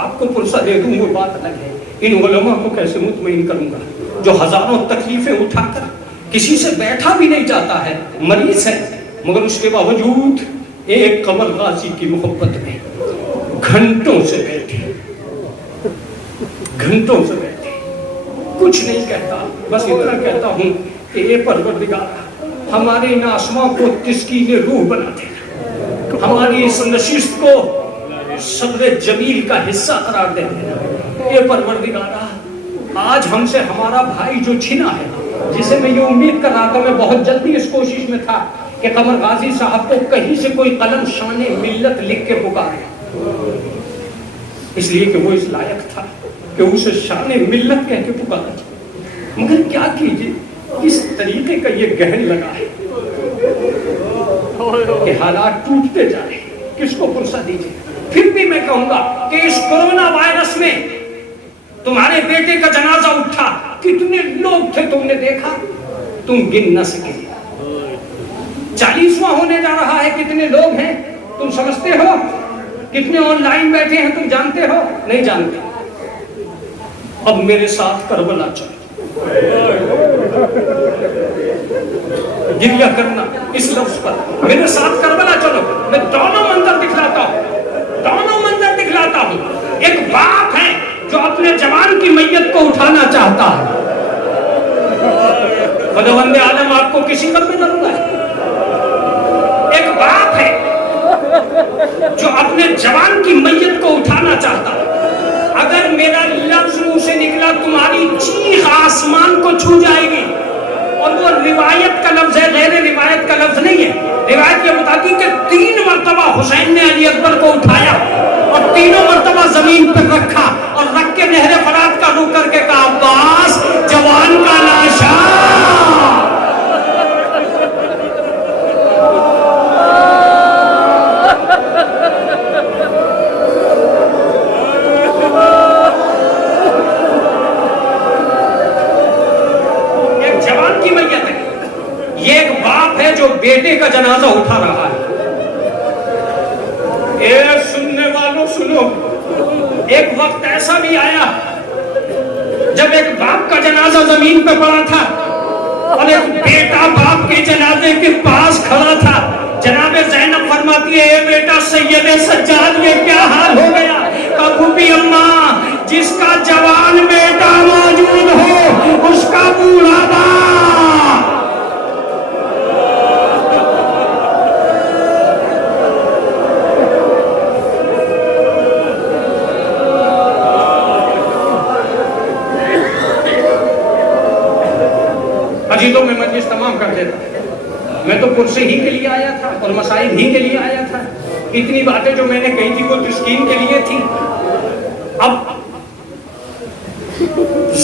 آپ کو پرسہ دے دوں وہ بات الگ ہے، ان علماء کو کیسے مطمئن کروں گا جو ہزاروں تکلیفیں اٹھا کر کسی سے بیٹھا بھی نہیں جاتا ہے، مریض ہے، مگر اس کے باوجود ایک قمر غازی کی محبت میں گھنٹوں سے بیٹھے، کچھ نہیں کہتا، بس اتنا کہتا ہوں کہ اے پروردگار ہمارے ان آسماں کو تسکین روح بنا دینا، ہماری اس نشست کو صبر جمیل کا حصہ قرار دے دینا۔ اے پروردگار آج ہم سے ہمارا بھائی جو چھنا ہے، جسے میں یہ امید کر رہا تھا، میں بہت جلدی اس کوشش میں تھا کہ قمر غازی صاحب کو کہیں سے کوئی قلم شان ملت لکھ کے پکارے، اس لیے کہ وہ اس لائق تھا کہ اسے شان ملت کہہ کے پکارے، مگر کیا کیجیے اس طریقے کا یہ گہن لگا ہے کہ حالات ٹوٹتے جا رہے ہیں، کس کو فرصت دیجیے۔ پھر بھی میں کہوں گا کہ اس کورونا وائرس میں تمہارے بیٹے کا جنازہ اٹھا، کتنے لوگ تھے تم نے دیکھا، تم گن نہ سکے، 40واں ہونے جا رہا ہے، کتنے لوگ ہیں تم سمجھتے ہو، کتنے آن لائن بیٹھے ہیں تم جانتے ہو؟ نہیں جانتے۔ اب میرے ساتھ کربلا چلو، گریہ کرنا اس لفظ پر، میرے ساتھ کربلا چلو، میں دونوں منظر دکھلاتا ہوں، ایک باپ ہے جو اپنے جوان کی میت کو اٹھانا چاہتا ہے، خداوند عالم آپ کو کسی قدر میں ضرورت ہے، ایک باپ ہے جو اپنے جوان کی میت کو اٹھانا چاہتا ہے، اگر میرا لفظ منہ سے نکلا تمہاری چیخ آسمان کو چھو جائے گی، اور وہ روایت کا لفظ ہے، غیر روایت کا لفظ نہیں ہے، روایت یہ بتاتی کہ 3 مرتبہ حسین نے علی اکبر کو اٹھایا اور تینوں مرتبہ زمین پر رکھا، اور رکھ کے نہر فرات کا رخ کر کے کہا عباس جوان کا لاشا۔ ایک جوان کی میت ہے، یہ ایک باپ ہے جو بیٹے کا جنازہ اٹھا رہا ہے۔ اے سننے والوں سنو، ایک وقت ایسا بھی آیا جب ایک باپ کا جنازہ زمین پہ پڑا تھا اور ایک بیٹا باپ کے جنازے کے پاس کھڑا تھا، جناب زینب فرماتی ہے اے بیٹا سید سجاد یہ کیا حال ہو گیا؟ کبھی بھی اماں جس کا جوان بیٹا موجود ہو اس کا بوڑھا باپ۔ میں تو پرسے ہی کے لیے آیا تھا اور مسائل ہی کے لیے آیا تھا. اتنی باتیں جو میں نے کہی تھی وہ تسکین کے لیے تھی. اب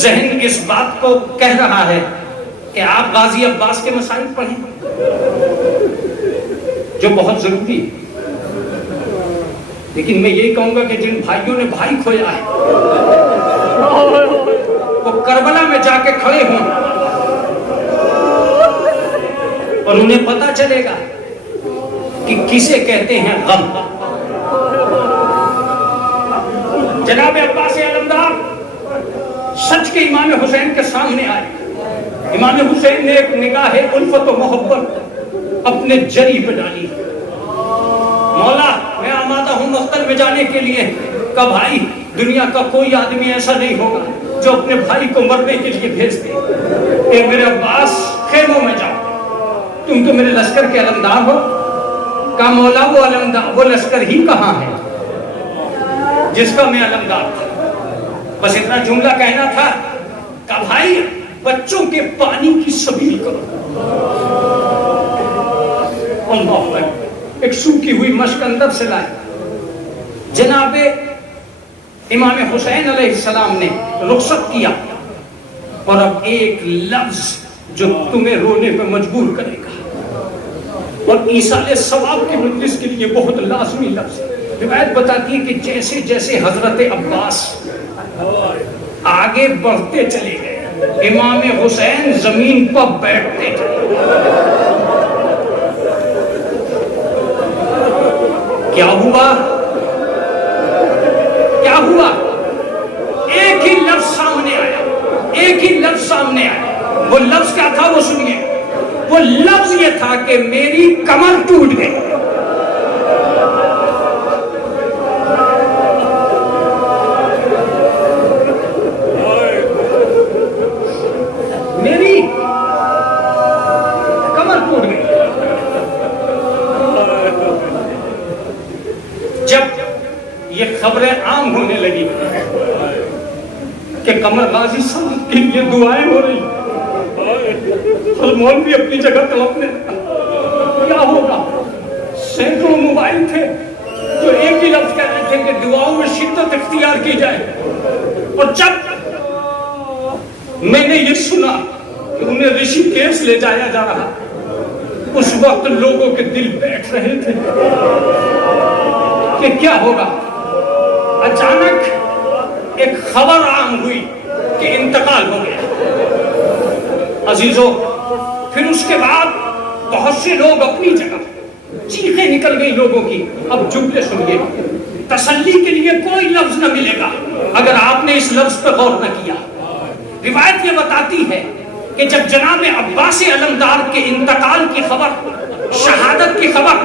ذہن اس بات کو کہہ رہا ہے کہ آپ غازی عباس کے مسائل پڑھیں جو بہت ضروری ہے. لیکن میں یہی کہوں گا کہ جن بھائیوں نے بھائی کھویا ہے وہ کربلا میں جا کے کھڑے ہوں اور انہیں پتا چلے گا کہ کسے کہتے ہیں غم. جناب عباس علمدار سچ کے امام حسین کے سامنے آئے. امام حسین نے ایک نگاہ الفت و محبت اپنے جری پہ ڈالی. مولا میں آمادہ ہوں مقتل میں جانے کے لیے. کہا بھائی دنیا کا کوئی آدمی ایسا نہیں ہوگا جو اپنے بھائی کو مرنے کے لیے بھیج دے. اے میرے عباس خیموں میں جاؤ, تم تو میرے لشکر کے علمدار ہو. کہا مولا وہ علمدار وہ لشکر ہی کہاں ہے جس کا میں علمدار تھا. بس اتنا جملہ کہنا تھا. کہا بھائی بچوں کے پانی کی سبیل کرو. اللہ اکبر. ایک سوکھی ہوئی مشک اندر سے لائے. جناب امام حسین علیہ السلام نے رخصت کیا اور اب ایک لفظ جو تمہیں رونے پہ مجبور کرے گا اور ایصال ثواب کی مجلس کے لیے بہت لازمی لفظ. روایت بتاتی ہے کہ جیسے جیسے حضرت عباس آگے بڑھتے چلے گئے امام حسین زمین پر بیٹھتے چلے. کیا ہوا کیا ہوا؟ ایک ہی لفظ سامنے آیا, ایک ہی لفظ سامنے آیا. وہ لفظ کیا تھا وہ سنیے. وہ لفظ یہ تھا کہ میری کمر ٹوٹ گئی. میری کمر ٹوٹ گئی. جب یہ خبریں عام ہونے لگی کہ قمر غازی صاحب کے لیے دعائیں ہو رہی اور مولوی اپنی جگہ تڑپنے لگا, کیا ہوگا؟ سینکڑوں موبائل تھے جو ایک ہی لفظ کہہ رہے تھے کہ دعاؤں میں شدت اختیار کی جائے. اور جب میں نے یہ سنا کہ انہیں رشی کیش لے جایا جا رہا, اس وقت لوگوں کے دل بیٹھ رہے تھے کہ کیا ہوگا. اچانک ایک خبر عام ہوئی کہ انتقال ہو گیا. عزیزو پھر اس کے بعد بہت سے لوگ اپنی جگہ, چیخیں نکل گئی لوگوں کی. اب جملے سنیے, تسلی کے لیے کوئی لفظ نہ ملے گا اگر آپ نے اس لفظ پہ غور نہ کیا. روایت یہ بتاتی ہے کہ جب جناب عباس علمدار کے انتقال کی خبر, شہادت کی خبر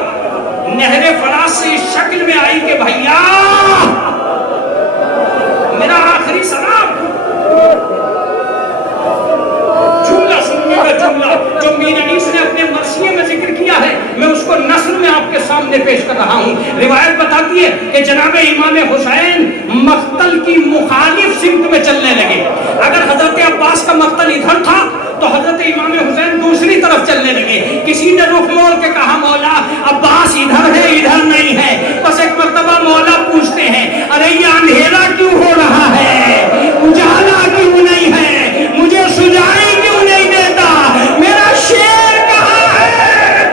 نہر فراز سے اس شکل میں آئی کہ بھیا میرا آخری سلام. جملہ سننے کا جملہ جو میر انیس نے اپنے مرثیے میں ذکر کیا ہے, میں اس کو نثر میں آپ کے سامنے پیش کر رہا ہوں. روایت بتاتی ہے کہ جناب امام حسین مقتل کی مخالف سمت میں چلنے لگے. اگر حضرت عباس کا مقتل ادھر تھا تو حضرت امام حسین دوسری طرف چلنے لگے. کسی نے رخ موڑ کے کہا مولا عباس ادھر ہے ادھر نہیں ہے. بس ایک مرتبہ مولا پوچھتے ہیں ارے یہ اندھیرا کیوں ہو رہا ہے, اجالا کیوں نہیں ہے, مجھے سجائی کیوں نہیں دیتا, میرا شیر کہاں ہے؟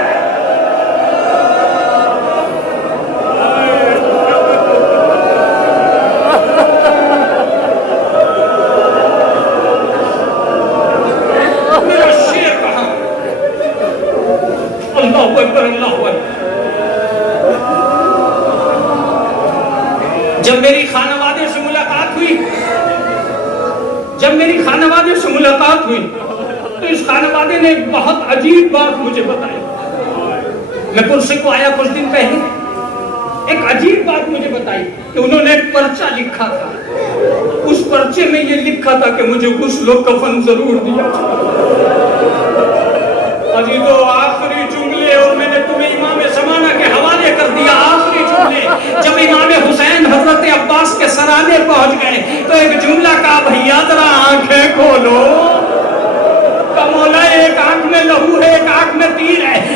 میرا شیر کہاں؟ اللہ اکبر اللہ اکبر. جب میری خانوادے سے ملاقات ہوئی تو اس خانوادے نے ایک بہت عجیب بات مجھے بتائی. میں پرسے کو آیا کچھ دن پہلے, ایک عجیب بات مجھے بتائی کہ انہوں نے ایک پرچہ لکھا تھا. اس پرچے میں یہ لکھا تھا کہ مجھے غسل و کفن ضرور دیا. عزیزو آخری جملے, اور میں نے تمہیں امام زمانہ کے حوالے کر دیا. آخری جملے جب امام حسین حضرت عباس کے سرانے پہنچ گئے تو ایک جملہ کہا بھیا ذرا آنکھیں کھولو. مولا ایک آنکھ میں لہو ہے ایک آنکھ میں تیر ہے.